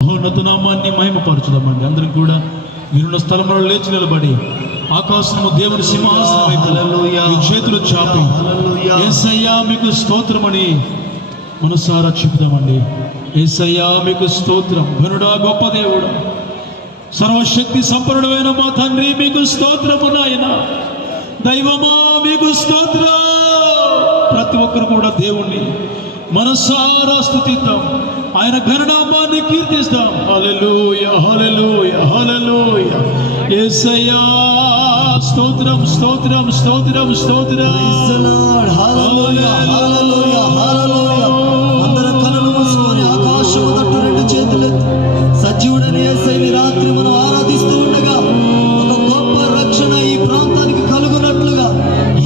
మహోన్నత నామాన్ని మహిమపరచుదామండి. అందరం కూడా మీరున్న స్థలంలో లేచి నిలబడి ఆకాశము దేవుని సింహాసనం వైపు మీ చేతులు చాపి యేసయ్యా మీకు స్తోత్రమని మనసారా చెబుదామండి. యేసయ్యా మీకు స్తోత్రం. ఘనుడా, గొప్ప దేవుడా, సర్వశక్తి సంపన్నుడైన మా తండ్రి మీకు స్తోత్రము నాయన. దైవమా మీకు స్తోత్రం. ప్రతి ఒక్కరు కూడా దేవుణ్ణి మనసారా స్తుతిద్దాం, ఆయన ఘననామాన్ని కీర్తిస్తాం. హల్లెలూయా, హల్లెలూయా, హల్లెలూయా. యేసయ్యా స్తోత్రం, స్తోత్రం, స్తోత్రం, స్తోత్రం. హల్లెలూయా, హల్లెలూయా, హల్లెలూయా. అందరం కన్నులు మూసుకొని ఆకాశము తట్టు రెండు చేతులెత్తి సజీవుడైన యేసయ్యని రాత్రి మనం ఆరాధిస్తూ ఉండగా ఒక గొప్ప రక్షణ ఈ ప్రాంతానికి కలుగునట్లుగా,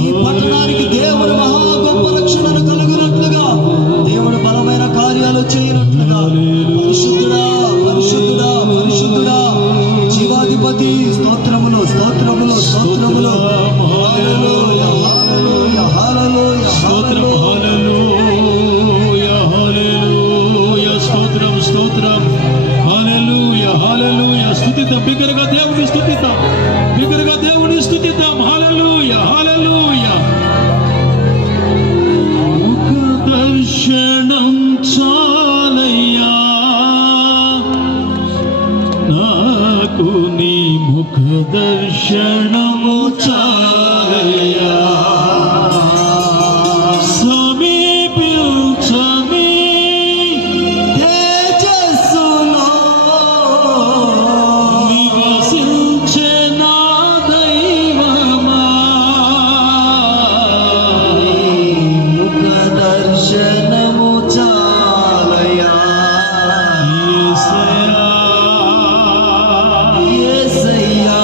ఈ పట్టణానికి దేవుడు మహా గొప్ప రక్షణను కలుగునట్లుగా, దేవుడు బలమైన కార్యాలు చేయనట్లుగా, పరిశుద్ధుడా, పరిశుద్ధుడా, పరిశుద్ధుడా, జీవాధిపతి స్తోత్రములు, స్తోత్రములు, స్తోత్రములు. హల్లెలూయా, హల్లెలూయా, హల్లెలూయా, స్తోత్రం, హల్లెలూయా, హల్లెలూయా, స్తోత్రం, స్తోత్రం, హల్లెలూయా, హల్లెలూయా. స్తుతిద్దాం, బిగ్గరగా దేవుని స్తుతిద్దాం, బిగ్గరగా దేవుని స్తుతిద్దాం. హల్లెలూయా, హల్లెలూయా. ముఖ దర్శనం చాలయ్యా నాకు, నీ ముఖ దర్శనము చాలయ్యా. సమీపించని తేజస్సులో నివసించే నా దైవమా, ముఖ దర్శనము చాలయా. యేసయ్యా, యేసయ్యా,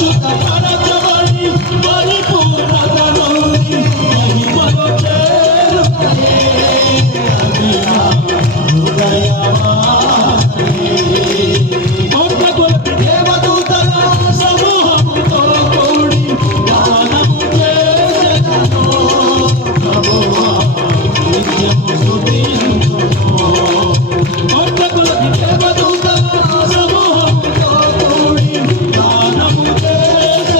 పరిశుద్ధపరచబడి పరిపూర్ణత నుండి మహిమలో చేరుతాయే. అది నా హృదయవాణి. కోట్ల కొలది దేవదూతల సమూహముతో కూడి గానము చేసెదను. ప్రభువా నిత్యము స్తుతింతును. కోట్ల కొలది దేవదూతల సమూహముతో కూడి గానము చేసెదను.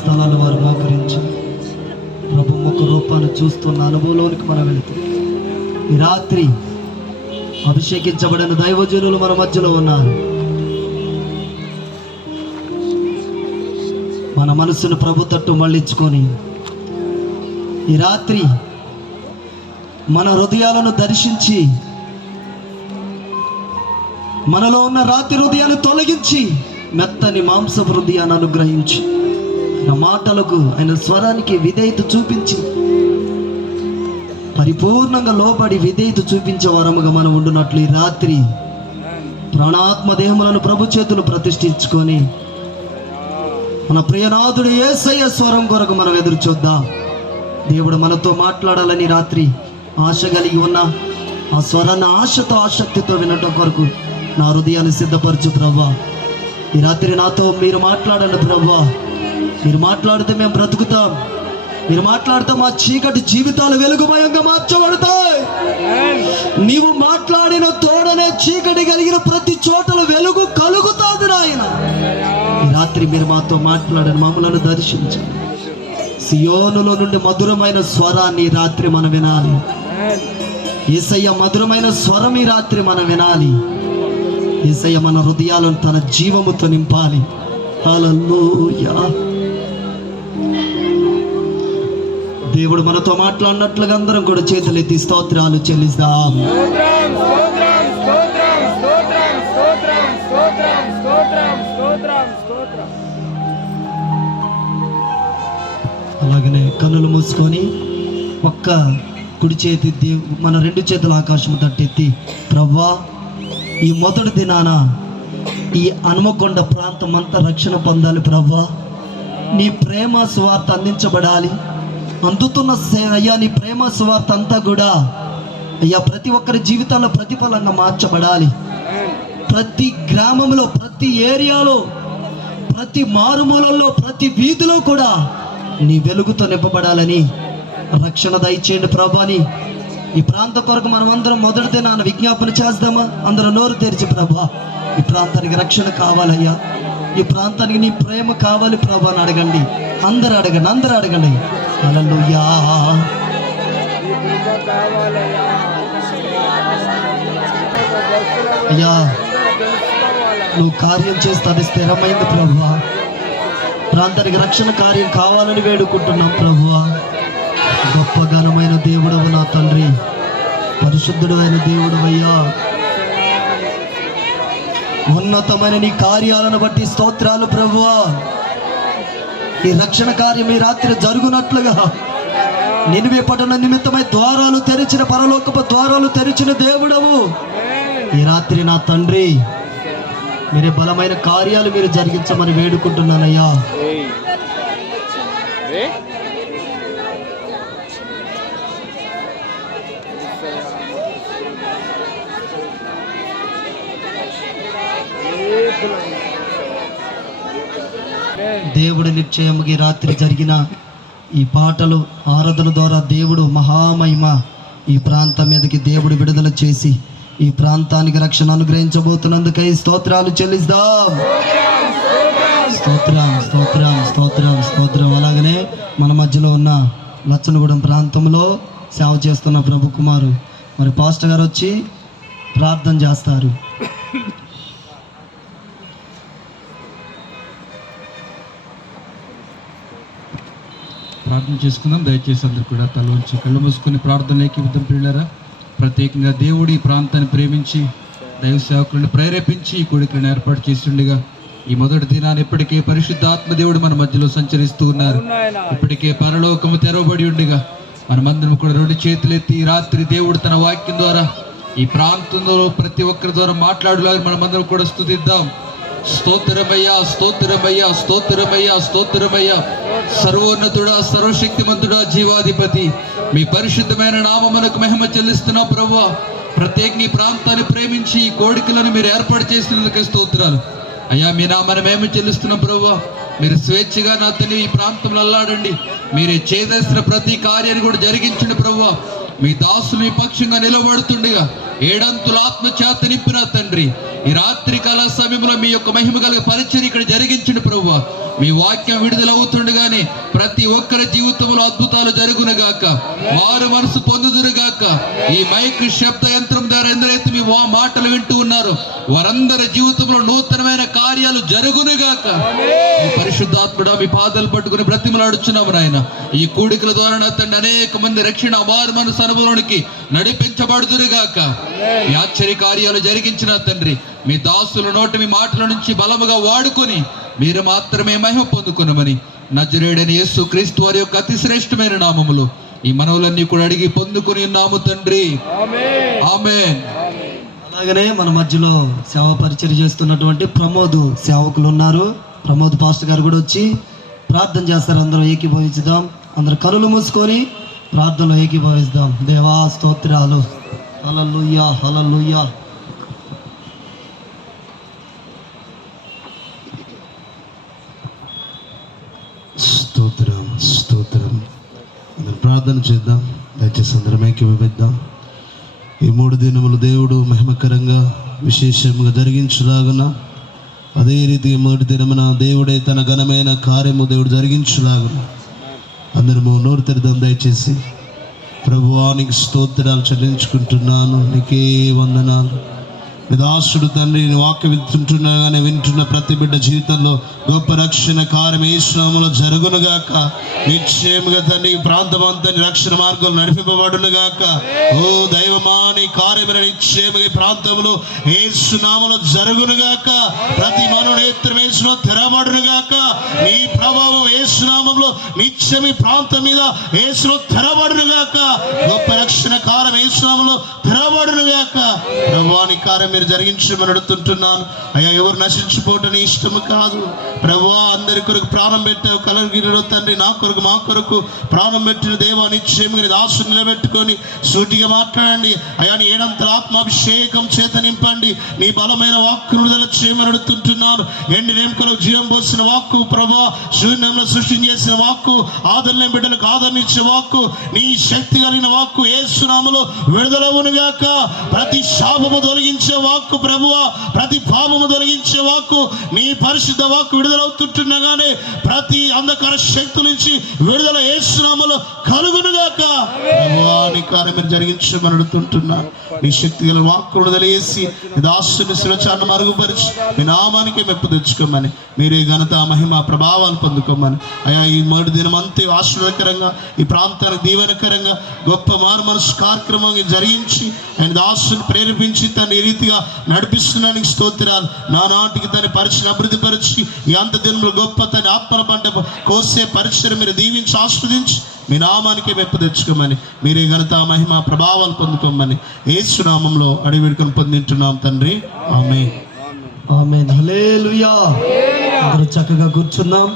స్థలాలు వారు మోకరించి ప్రభు ముఖ రూపాన్ని చూస్తున్న అనుభవంలోనికి మనం వెళుతాం. ఈ రాత్రి అభిషేకించబడిన దైవజనులు మన మధ్యలో ఉన్నారు. మన మనసును ప్రభు తట్టు మళ్ళించుకొని ఈ రాత్రి మన హృదయాలను దర్శించి మనలో ఉన్న రాతి హృదయాన్ని తొలగించి మెత్తని మాంస హృదయాన్ని అనుగ్రహించి ఆయన మాటలకు ఆయన స్వరానికి విధేయత చూపించి పరిపూర్ణంగా లోబడి విధేయత చూపించే వరముగా మనం ఉండునట్లు ఈ రాత్రి ప్రాణాత్మ దేహములను ప్రభు చేతులు ప్రతిష్ఠించుకొని మన ప్రియనాథుడు యేసయ్య స్వరం కొరకు మనం ఎదురు చూద్దాం. దేవుడు మనతో మాట్లాడాలని రాత్రి ఆశ కలిగి ఉన్న ఆ స్వరాన్ని ఆశతో ఆసక్తితో వినటం కొరకు నా హృదయాన్ని సిద్ధపరచు ప్రభా. ఈ రాత్రి నాతో మీరు మాట్లాడండి ప్రభా. మీరు మాట్లాడితే మేము బ్రతుకుతాం. మీరు మాట్లాడితే మా చీకటి జీవితాలు వెలుగుమయంగా మార్చబడతాయి. నీవు మాట్లాడిన తోడనే చీకటి కలిగిన ప్రతి చోటలో వెలుగు కలుగుతుంది నాయన. ఈ రాత్రి మీరు మాతో మాట్లాడండి, మమ్మలను దర్శించండి. సియోనులో నుండి మధురమైన స్వరాన్ని ఈ రాత్రి మనం వినాలి. యేసయ్య మధురమైన స్వరం ఈ రాత్రి మనం వినాలి. యేసయ్య మన హృదయాలను తన జీవముతో నింపాలి. హల్లెలూయా. దేవుడు మనతో మాట్లాడినట్లుగా అందరం కూడా చేతులెత్తి స్తోత్రాలు చెల్లిస్తాం. అలాగనే కన్నులు మూసుకొని ఒక్క కుడి చేతి మన రెండు చేతుల ఆకాశము తట్టెత్తి ప్రభువా, ఈ మొదటి దినాన ఈ హనుమకొండ ప్రాంతం అంతా రక్షణ పొందాలి ప్రభువా. నీ ప్రేమ సువార్త అందించబడాలి. అందుతున్న అయ్యా నీ ప్రేమ సువార్త అంతా కూడా అయ్యా ప్రతి ఒక్కరి జీవితాల్లో ప్రతిఫలంగా మార్చబడాలి. ప్రతి గ్రామంలో, ప్రతి ఏరియాలో, ప్రతి మారుమూలల్లో, ప్రతి వీధిలో కూడా నీ వెలుగుతో నింపబడాలని రక్షణ దయచేయండి ప్రభాని. ఈ ప్రాంత కొరకు మనం అందరం మొదటి దినాన విజ్ఞాపన చేద్దామా? అందరూ నోరు తెరిచి ప్రభా, ఈ ప్రాంతానికి రక్షణ కావాలయ్యా, ఈ ప్రాంతానికి నీ ప్రేమ కావాలి ప్రభా అని అడగండి. అందరూ అడగండి, అందరూ అడగండి. హల్లెలూయా. అయ్యా నువ్వు కార్యం చేస్తే అది స్థిరమైంది ప్రభువా. ప్రాంతానికి రక్షణ కార్యం కావాలని వేడుకుంటున్నాం ప్రభువా. గొప్ప ఘనమైన దేవుడవు నా తండ్రి, పరిశుద్ధుడు అయిన దేవుడు అయ్యా. ఉన్నతమైన నీ కార్యాలను బట్టి స్తోత్రాలు ప్రభువా. ఈ రక్షణ కార్యం ఈ రాత్రి జరుగునట్లుగా నినివే పట్టణ నిమిత్తమై ద్వారాలు తెరిచిన, పరలోకపు ద్వారాలు తెరిచిన దేవుడవు ఈ రాత్రి నా తండ్రి. మీరే బలమైన కార్యాలు మీరు జరిగించమని వేడుకుంటున్నానయ్యా. దేవుడు నిశ్చయముగా ఈ రాత్రి జరిగిన ఈ పాటలు ఆరాధన ద్వారా దేవుడు మహామహిమ ఈ ప్రాంతం మీదకి దేవుడు విడుదల చేసి ఈ ప్రాంతానికి రక్షణ అనుగ్రహించబోతున్నందుకై స్తోత్రాలు చెల్లిస్తాం. స్తోత్రం, స్తోత్రం, స్తోత్రం, స్తోత్రం. అలాగనే మన మధ్యలో ఉన్న లచ్చనగూడెం ప్రాంతంలో సేవ చేస్తున్న ప్రభు కుమారు మరి పాస్టర్ గారు వచ్చి ప్రార్థన చేస్తారు. ప్రార్థన చేసుకుందాం. దయచేసి అందరూ కూడా తల వంచి కళ్ళు మూసుకుని ప్రార్థనలోకి విధం పిల్లరా. ప్రత్యేకంగా దేవుడి ప్రాంతాన్ని ప్రేమించి దైవ సేవకులను ప్రేరేపించి ఈ కోడికలను ఏర్పాటు చేస్తుండగా ఈ మొదటి దినాన్ని ఇప్పటికే పరిశుద్ధాత్మ దేవుడు మన మధ్యలో సంచరిస్తూ ఉన్నారు. ఇప్పటికే పరలోకము తెరవబడి ఉండగా మనమందరం కూడా రెండు చేతులెత్తి రాత్రి దేవుడు తన వాక్యం ద్వారా ఈ ప్రాంతంలో ప్రతి ఒక్కరి ద్వారా మాట్లాడేలాగా మనమందరం కూడా స్తుతిద్దాం. స్తోత్రమయ్యా, స్తోత్రమయ్యా, స్తోత్రమయ్యా, స్తోత్రమయ్యా. సర్వోన్నతుడా, సర్వశక్తిమంతుడా, జీవాధిపతి, మీ పరిశుద్ధమైన నామమునకు మహిమ చెల్లిస్తున్నాం ప్రభువా. ప్రత్యేకంగా ఈ ప్రాంతాన్ని ప్రేమించి ఈ కోడికలను మీరు ఏర్పాటు చేసినందుకు స్తోత్రాలు అయ్యా. మీ నామను మేము చెల్లిస్తున్నాం ప్రభువా. మీరు స్వేచ్ఛగా నా తల్లి ఈ ప్రాంతంలో అల్లాడండి. మీరే చేసిన ప్రతి కార్యాన్ని కూడా జరిగించండి ప్రభువా. మీ దాసులు మీ పక్షంగా నిలబడుతుండగా ఏడంతుల ఆత్మ చేత నింపిన తండ్రి ఈ రాత్రి కాల సమయంలో మీ యొక్క మహిమ కలిగే పరిచయం ఇక్కడ జరిగించండి ప్రభువా. మీ వాక్యం విడుదలవుతుండగానే ప్రతి ఒక్కరి జీవితంలో అద్భుతాలు జరుగునుగాక, వారు మనసు పొందుదురుగాక. ఈ మైక్ శబ్ద యంత్రం ద్వారా ఎందరైతే మీ మాటలు వింటూ ఉన్నారు వారందరి జీవితంలో నూతనమైన కార్యాలు జరుగునుగాక. ఈ పరిశుద్ధాత్ముడా మీ పాదాలు పట్టుకుని బ్రతిమలాడుచున్నాము నాయన. ఈ కూడికల ద్వారా నా తండ్రి అనేక మంది రక్షణ వారు మనసు అనుభవానికి నడిపించబడుదురుగాక. ఈ ఆశ్చర్య కార్యాలు జరిగించిన తండ్రి మీ దాసుల నోటి మీ మాటల నుంచి బలముగా వాడుకొని మీరు మాత్రమే మహిమ పొందుకునమని నజరేయుడైన యేసు క్రీస్తు వారి యొక్క అతి శ్రేష్టమైన నామములో ఈ మనవులన్నీ కూడా అడిగి పొందుకొని ఉన్నాము తండ్రి, ఆమేన్. అలాగనే మన మధ్యలో సేవ పరిచయం చేస్తున్నటువంటి ప్రమోద్ సేవకులు ఉన్నారు. ప్రమోద్ పాస్టర్ గారు కూడా వచ్చి ప్రార్థన చేస్తారు. అందరం ఏకీభవించుదాం. అందరు కనులు మూసుకొని ప్రార్థనలో ఏకీభవిస్తాం. దేవా స్తోత్రాలు. హల్లెలూయా, హల్లెలూయా. స్తోత్రం, స్తోత్రం. అందరం ప్రార్థన చేద్దాం. దయచేసి అందరం ఏకీభవిద్దాం. ఈ 3 దినములు దేవుడు మహిమకరంగా విశేషంగా జరిగించులాగున, అదే రీతిగా 1 దినమున దేవుడే తన ఘనమైన కార్యము దేవుడు జరిగించులాగున అందరము నోరు తెరదాం. దయచేసి ప్రభువా నీకు స్తోత్రాలు చెల్లించుకుంటున్నాను, నీకే వందనాలు. మీ దాసుడు తండ్రి నీ వాక్యం వింటుండగానే వింటున్న ప్రతి బిడ్డ జీవితంలో గొప్ప రక్షణ కార్యం యేసు నామములో జరుగునుగాక. నిశ్చయముగా తండ్రి ఈ ప్రాంతం అంతా రక్షణ మార్గం నడిపింపబడునుగాక. ఓ దైవమా నీ కార్యమున నిశ్చయముగా ఈ ప్రాంతంలో యేసు నామములో జరుగునుగాక. ప్రతి మనోనేత్రం యేసులో తెరబడునుగాక. నీ ప్రభావం యేసు నామములో నిత్యం ఈ ప్రాంతం మీద యేసులో తెరబడునుగాక. గొప్ప రక్షణ కార్యం యేసు నామములో తెరబడునుగాక. ప్రభువా నీ కార్యం మీరు జరిగించమని అడుగుతుంటున్నాను. అయ్యా ఎవరు నశించిపోవటం నీ ఇష్టము కాదు ప్రభువా. అందరి కొరకు ప్రాణం పెట్టావు కలగిరిలో తండ్రి, నా కొరకు మా కొరకు ప్రాణం పెట్టిన దేవా నిశ్చయముగా నీ దాసుని నిలబెట్టుకొని సూటిగా మాట్లాడండి. అయ్యా నీ ఏడంతల ఆత్మాభిషేకం చేత నింపండి. నీ బలమైన వాక్కు విడుదల చేయమని అడుగుతుంటున్నాను. ఎండి నేమకలకు జీవం పోసిన వాక్కు ప్రభువా, శూన్యంలో సృష్టి చేసిన వాక్కు, ఆదరణ బిడ్డలకు ఆదరణించే వాక్కు, నీ శక్తి కలిగిన వాక్కు యేసు నామములో విడుదలవునుగాక. ప్రతి శాపము తొలగించే వాక్కు ప్రభువా, ప్రతి పాపము తొలగించే వాక్కు, నీ పరిశుద్ధ వాక్కు విడుదలవుతుంటుండగానే ప్రతి అంధకార శక్తుల నుంచి విడుదల యేసు నామములో కలుగునుగాక. ప్రభువా నీ కార్యం మీరు జరిగించమని అడుగుతుంటున్నాను. నీ శక్తి గల వాక్కు విడుదలేసి దాసుని శిరచాన్ని మరుగుపరిచి మీ నామానికి మెప్పు తెచ్చుకోమని, మీరే ఘనత మహిమ ప్రభావాలు పొందుకోమని. అయా ఈ 3 దినం అంతే ఆశీర్వాదకరంగా ఈ ప్రాంతానికి దీవెనకరంగా గొప్ప మారు మనసు కార్యక్రమం జరిగించి ఆయన దాసుని ప్రేరేపించి తన ఈ రీతిగా నడిపిస్తున్నానికి స్తోత్రాలు. నానాటికి తన పరిచయం అభివృద్ధి పరిచి ఈ అంత దినంలో గొప్ప తన ఆత్మల పంట కోసే పరిచయం మీరు దీవించి ఆస్వాదించి మీ నామానికే మెప్పు తెచ్చుకోమని, మీరే ఘనత మహిమ ప్రభావాలు పొందుకోమని యేసు నామములో అడిగి వేడుకొని పొందింటున్నాం తండ్రి, ఆమేన్. ఆమేన్. హల్లెలూయా. అందరూ చక్కగా కూర్చున్నాం.